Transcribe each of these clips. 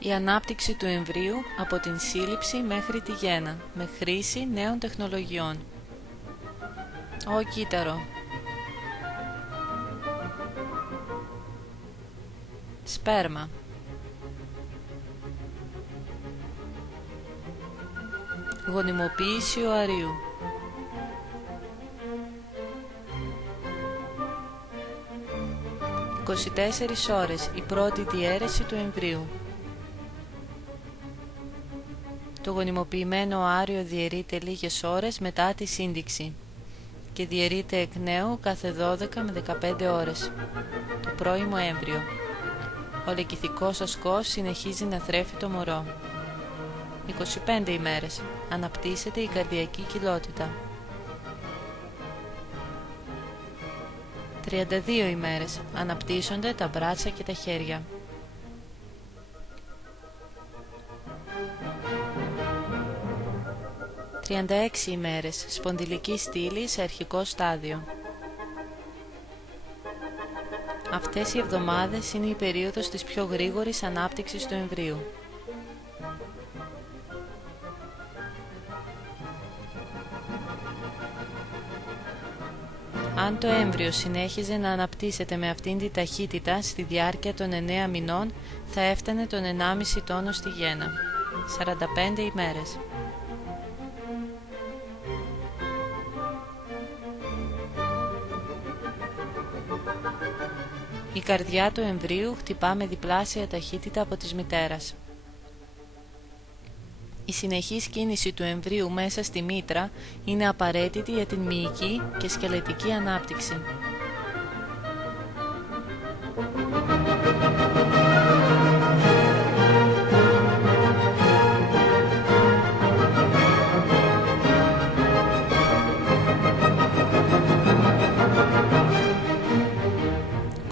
Η ανάπτυξη του εμβρίου από την σύλληψη μέχρι τη γέννα, με χρήση νέων τεχνολογιών. Ο κύτταρο. Σπέρμα. Γονιμοποίηση οαρίου. «24 ώρες, η πρώτη διαίρεση του εμβρίου». Το γονιμοποιημένο οάριο διαιρείται λίγες ώρες μετά τη σύνδηξη και διαιρείται εκ νέου κάθε 12 με 15 ώρες. Το πρώιμο έμβριο. Ο λεκηθικός ασκός συνεχίζει να θρέφει το μωρό. 25 ημέρες. Αναπτύσσεται η καρδιακή κοιλότητα. 32 ημέρες. Αναπτύσσονται τα μπράτσα και τα χέρια. 36 ημέρες. Σπονδυλική στήλη σε αρχικό στάδιο. Αυτές οι εβδομάδες είναι η περίοδος της πιο γρήγορης ανάπτυξης του εμβρίου. Αν το έμβριο συνέχιζε να αναπτύσσεται με αυτήν τη ταχύτητα στη διάρκεια των 9 μηνών, θα έφτανε τον 1,5 τόνο στη γέννα. 45 ημέρες. Η καρδιά του εμβρίου χτυπά με διπλάσια ταχύτητα από της μητέρας. Η συνεχής κίνηση του εμβρίου μέσα στη μήτρα είναι απαραίτητη για την μυϊκή και σκελετική ανάπτυξη.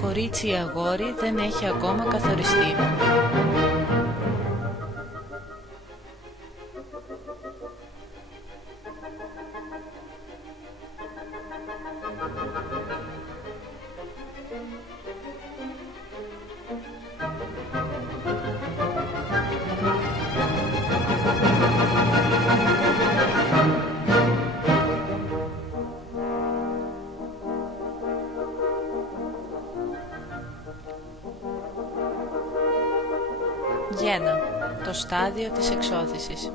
Κορίτσι ή αγόρι δεν έχει ακόμα καθοριστεί. Γέννα, το στάδιο της εξώθησης.